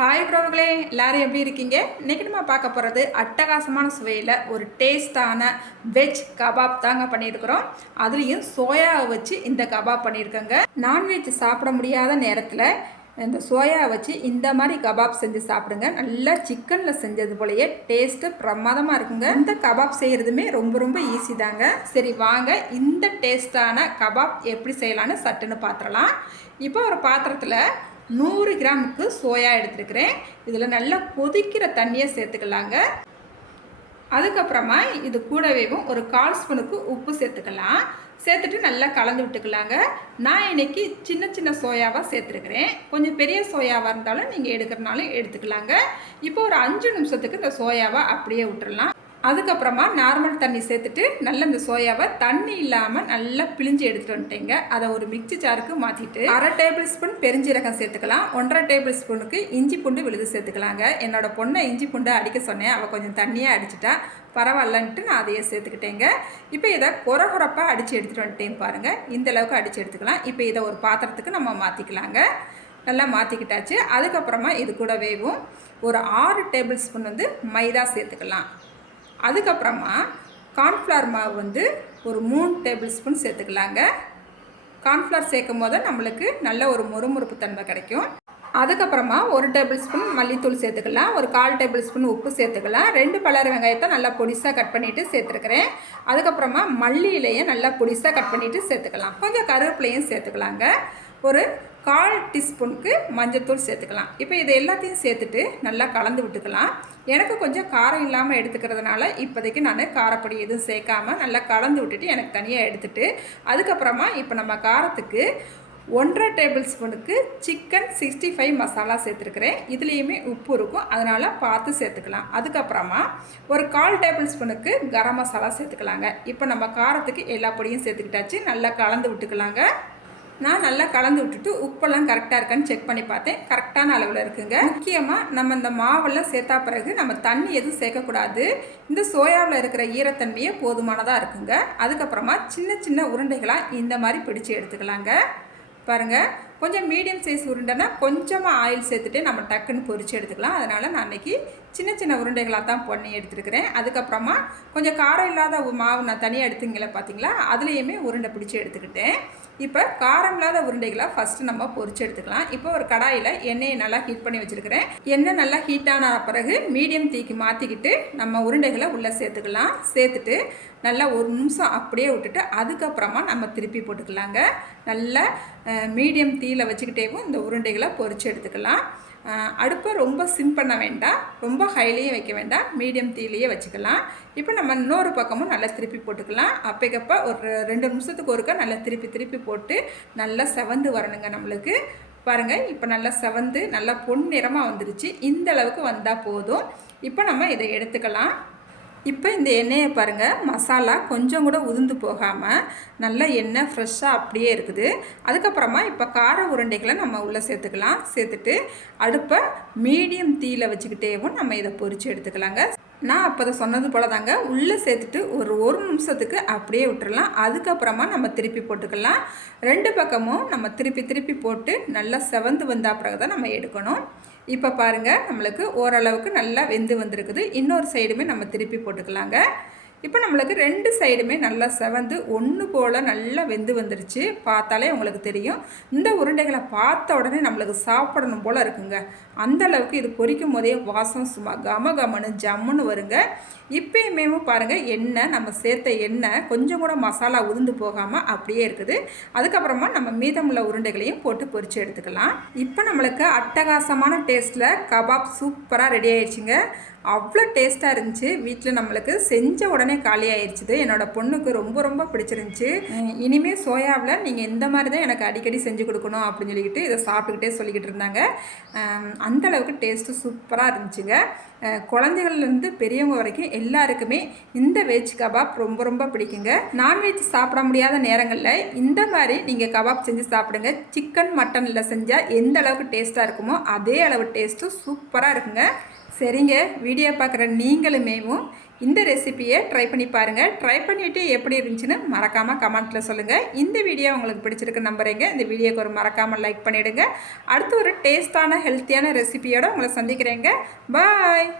Hi ப்ரோவர்களே எல்லாரும் எப்படி இருக்கீங்க? இன்னைக்கு நம்ம பார்க்க போகிறது அட்டகாசமான சுவையில் ஒரு டேஸ்டான வெஜ் கபாப் தாங்க பண்ணியிருக்கிறோம். அதுலேயும் சோயாவை வச்சு இந்த கபாப் பண்ணியிருக்கோங்க. நான்வெஜ் சாப்பிட முடியாத நேரத்தில் இந்த சோயா வச்சு இந்த மாதிரி கபாப் செஞ்சு சாப்பிடுங்க. நல்லா சிக்கனில் செஞ்சது போலயே டேஸ்ட்டு பிரமாதமாக இருக்குங்க. இந்த கபாப் செய்கிறதுமே ரொம்ப ரொம்ப ஈஸி தாங்க. சரி வாங்க. இந்த டேஸ்டான கபாப் எப்படி செய்யலான்னு சட்டுன்னு பார்த்துடலாம். இப்போ ஒரு பாத்திரத்தில் நூறு கிராமுக்கு சோயா எடுத்துருக்கிறேன். இதில் நல்லா கொதிக்கிற தண்ணியை சேர்த்துக்கலாங்க. அதுக்கப்புறமா இது கூடவேவும் ஒரு கால் ஸ்பூனுக்கு உப்பு சேர்த்துக்கலாம். சேர்த்துட்டு நல்லா கலந்து விட்டுக்கலாங்க. நான் இன்னைக்கு சின்ன சின்ன சோயாவாக சேர்த்துருக்கிறேன். கொஞ்சம் பெரிய சோயாவாக இருந்தாலும் நீங்கள் எடுக்கிறனாலும் எடுத்துக்கலாங்க. இப்போ ஒரு அஞ்சு நிமிஷத்துக்கு இந்த சோயாவை அப்படியே விட்டுறலாம். அதுக்கப்புறமா நார்மல் தண்ணி சேர்த்துட்டு நல்ல இந்த சோயாவை தண்ணி இல்லாமல் நல்லா பிழிஞ்சு எடுத்துகிட்டு வந்துட்டேங்க. அதை ஒரு மிக்சி ஜாருக்கு மாற்றிட்டு அரை டேபிள் ஸ்பூன் பெருஞ்சீரகம் சேர்த்துக்கலாம். ஒன்றரை டேபிள் ஸ்பூனுக்கு இஞ்சி பூண்டு விழுது சேர்த்துக்கலாங்க. என்னோட பொண்ணை இஞ்சி பூண்டு அடிக்க சொன்னேன். அவள் கொஞ்சம் தண்ணியாக அடிச்சிட்டா. பரவாயில்லன்ட்டு நான் அதையே சேர்த்துக்கிட்டேங்க. இப்போ இதை குறை குறைப்பாக அடித்து எடுத்துகிட்டு வந்துட்டேன் பாருங்கள் இந்த அளவுக்கு அடித்து எடுத்துக்கலாம். இப்போ இதை ஒரு பாத்திரத்துக்கு நம்ம மாற்றிக்கலாங்க நல்லா மாற்றிக்கிட்டாச்சு அதுக்கப்புறமா இது கூட வேவும் ஒரு ஆறு டேபிள் ஸ்பூன் வந்து மைதா சேர்த்துக்கலாம். அதுக்கப்புறமா கார்ன்ஃப்ளவர் மாவு வந்து ஒரு மூணு டேபிள் ஸ்பூன் சேர்த்துக்கலாங்க. கார்ன்ஃப்ளவர் சேர்க்கும் போது நம்மளுக்கு நல்ல ஒரு முறுமுறுப்பு தன்மை கிடைக்கும். அதுக்கப்புறமா ஒரு டேபிள் ஸ்பூன் மல்லித்தூள் சேர்த்துக்கலாம். ஒரு கால் டேபிள் ஸ்பூன் உப்பு சேர்த்துக்கலாம். ரெண்டு பலர் வெங்காயத்தை நல்லா பொடிசாக கட் பண்ணிவிட்டு சேர்த்துருக்கிறேன். அதுக்கப்புறமா மல்லி இலையை நல்லா பொடிசாக கட் பண்ணிவிட்டு சேர்த்துக்கலாம். கொஞ்சம் கருவேப்பிலையும் சேர்த்துக்கலாங்க. ஒரு கால் டீஸ்பூனுக்கு மஞ்சத்தூள் சேர்த்துக்கலாம். இப்போ இதை எல்லாத்தையும் சேர்த்துட்டு நல்லா கலந்து விட்டுக்கலாம். எனக்கு கொஞ்சம் காரம் இல்லாமல் எடுத்துக்கிறதுனால இப்போதைக்கு நான் காரப்பொடி எதுவும் சேர்க்காம நல்லா கலந்து விட்டுட்டு எனக்கு தனியாக எடுத்துட்டு அதுக்கப்புறமா இப்போ நம்ம காரத்துக்கு ஒன்றரை டேபிள் ஸ்பூனுக்கு சிக்கன் சிக்ஸ்டி ஃபைவ் மசாலா சேர்த்துருக்குறேன். இதுலேயுமே உப்பு இருக்கும். அதனால் பார்த்து சேர்த்துக்கலாம். அதுக்கப்புறமா ஒரு கால் டேபிள் ஸ்பூனுக்கு கரம் மசாலா சேர்த்துக்கலாங்க. இப்போ நம்ம காரத்துக்கு எல்லா பொடியும் சேர்த்துக்கிட்டாச்சு. நல்லா கலந்து விட்டுக்கலாங்க. நான் நல்லா கலந்து விட்டுட்டு உப்பெல்லாம் கரெக்டாக இருக்கான்னு செக் பண்ணி பார்த்தேன். கரெக்டான அளவில் இருக்குங்க. முக்கியமாக நம்ம இந்த மாவெல்லாம் சேர்த்தா பிறகு நம்ம தண்ணி எதுவும் சேர்க்கக்கூடாது. இந்த சோயாவில் இருக்கிற ஈரத்தன்மையே போதுமானதாக இருக்குங்க. அதுக்கப்புறமா சின்ன சின்ன உருண்டைகளாக இந்த மாதிரி பிடிச்சி எடுத்துக்கலாங்க. பாருங்கள் கொஞ்சம் மீடியம் சைஸ் உருண்டைனா கொஞ்சமாக ஆயில் சேர்த்துட்டு நம்ம டக்குன்னு பொரிச்சு எடுத்துக்கலாம். அதனால் நான் அன்றைக்கி சின்ன சின்ன உருண்டைகளாக தான் பண்ணி எடுத்துருக்கிறேன். அதுக்கப்புறமா கொஞ்சம் காரம் இல்லாத மாவு நான் தனியாக எடுத்துங்கள பார்த்தீங்களா அதுலேயுமே உருண்டை பிடிச்சி எடுத்துக்கிட்டேன். இப்போ காரம் இல்லாத உருண்டைகளாக ஃபஸ்ட்டு நம்ம பொறிச்சு எடுத்துக்கலாம். இப்போ ஒரு கடாயில் எண்ணெயை நல்லா ஹீட் பண்ணி வச்சுருக்கிறேன். எண்ணெய் நல்லா ஹீட் ஆன பிறகு மீடியம் தீக்கு மாற்றிக்கிட்டு நம்ம உருண்டைகளை உள்ளே சேர்த்துக்கலாம். சேர்த்துட்டு நல்லா ஒரு நிமிஷம் அப்படியே விட்டுட்டு அதுக்கப்புறமா நம்ம திருப்பி போட்டுக்கலாங்க. நல்லா மீடியம் தீயில் வச்சுக்கிட்டேவும் இந்த உருண்டைகளை பொறிச்சு எடுத்துக்கலாம். அடுப்பை ரொம்ப சிம் பண்ண வேண்டாம். ரொம்ப ஹைலேயும் வைக்க வேண்டாம். மீடியம் தீலையே வச்சுக்கலாம். இப்போ நம்ம இன்னொரு பக்கமும் நல்லா திருப்பி போட்டுக்கலாம். அப்பைக்கப்போ ஒரு ரெண்டு நிமிஷத்துக்கு ஒருக்கா நல்லா திருப்பி திருப்பி போட்டு நல்லா செவந்து வரணுங்க நம்மளுக்கு. பாருங்கள் இப்போ நல்லா செவந்து நல்லா பொன்னிறமாக வந்துருச்சு. இந்த அளவுக்கு வந்தால் போதும். இப்போ நம்ம இதை எடுத்துக்கலாம். இப்போ இந்த எண்ணெயை பாருங்கள் மசாலா கொஞ்சம் கூட உதிர்ந்து போகாமல் நல்ல எண்ணெய் ஃப்ரெஷ்ஷாக அப்படியே இருக்குது. அதுக்கப்புறமா இப்போ கார உருண்டைகளை நம்ம உள்ளே சேர்த்துக்கலாம். சேர்த்துட்டு அடுப்பை மீடியம் தீயில் வச்சுக்கிட்டேவும் நம்ம இதை பொறிச்சு எடுத்துக்கலாங்க. நான் அப்போ அதை சொன்னது போல் தாங்க உள்ளே சேர்த்துட்டு ஒரு ஒரு நிமிஷத்துக்கு அப்படியே விட்டுறலாம். அதுக்கப்புறமா நம்ம திருப்பி போட்டுக்கலாம். ரெண்டு பக்கமும் நம்ம திருப்பி திருப்பி போட்டு நல்லா செவந்து வந்தா பிறகு தான் நம்ம எடுக்கணும். இப்போ பாருங்கள் நம்மளுக்கு ஓரளவுக்கு நல்லா வெந்து வந்திருக்குது. இன்னொரு சைடுமே நம்ம திருப்பி போட்டுக்கலாங்க. இப்போ நம்மளுக்கு ரெண்டு சைடுமே நல்லா செவந்து ஒன்று போல் நல்லா வெந்து வந்துருச்சு. பார்த்தாலே உங்களுக்கு தெரியும். இந்த உருண்டைகளை பார்த்த உடனே நம்மளுக்கு சாப்பிடணும் போல் இருக்குங்க. அந்த அளவுக்கு இது பொரிக்கும் போதே வாசம் சும்மா கம கமனு ஜம்முன்னு வருங்க. இப்போயுமே பாருங்கள் எண்ணெய் நம்ம சேர்த்த எண்ணெய் கொஞ்சம் கூட மசாலா உதிர்ந்து போகாமல் அப்படியே இருக்குது. அதுக்கப்புறமா நம்ம மீதமுள்ள உருண்டைகளையும் போட்டு பொரித்து எடுத்துக்கலாம். இப்போ நம்மளுக்கு அட்டகாசமான டேஸ்ட்டில் கபாப் சூப்பராக ரெடி ஆயிடுச்சுங்க. அவ்வளோ டேஸ்ட்டாக இருந்துச்சு. வீட்டில் நம்மளுக்கு செஞ்ச உடனே காலி ஆயிடுச்சுது என்னோடய பொண்ணுக்கு ரொம்ப ரொம்ப பிடிச்சிருந்துச்சு. இனிமேல் சோயாவில் நீங்கள் இந்த மாதிரி தான் எனக்கு அடிக்கடி செஞ்சு கொடுக்கணும் அப்படின்னு சொல்லிக்கிட்டு இதை சாப்பிட்டுக்கிட்டே சொல்லிக்கிட்டு இருந்தாங்க. அந்த அளவுக்கு டேஸ்ட்டு சூப்பராக இருந்துச்சுங்க. குழந்தைகள்லேருந்து பெரியவங்க வரைக்கும் எல்லாருக்குமே இந்த வெஜ் கபாப் ரொம்ப ரொம்ப பிடிக்குங்க. நான்வெஜ் சாப்பிட முடியாத நேரங்களில் இந்த மாதிரி நீங்கள் கபாப் செஞ்சு சாப்பிடுங்க. சிக்கன் மட்டனில் செஞ்சால் எந்த அளவுக்கு டேஸ்ட்டாக இருக்குமோ அதே அளவு டேஸ்ட்டும் சூப்பராக இருக்குங்க. சரிங்க. வீடியோ பார்க்குற நீங்களுமேவும் இந்த ரெசிபியை ட்ரை பண்ணி பாருங்கள் ட்ரை பண்ணிவிட்டு எப்படி இருந்துச்சுன்னு மறக்காமல் கமெண்ட்டில் சொல்லுங்கள் இந்த வீடியோ உங்களுக்கு பிடிச்சிருக்கு நம்புறீங்க. இந்த வீடியோக்கு ஒரு மறக்காமல் லைக் பண்ணிவிடுங்க அடுத்து ஒரு டேஸ்ட்டான ஹெல்த்தியான ரெசிபியோடு உங்களை சந்திக்கிறேங்க. பாய்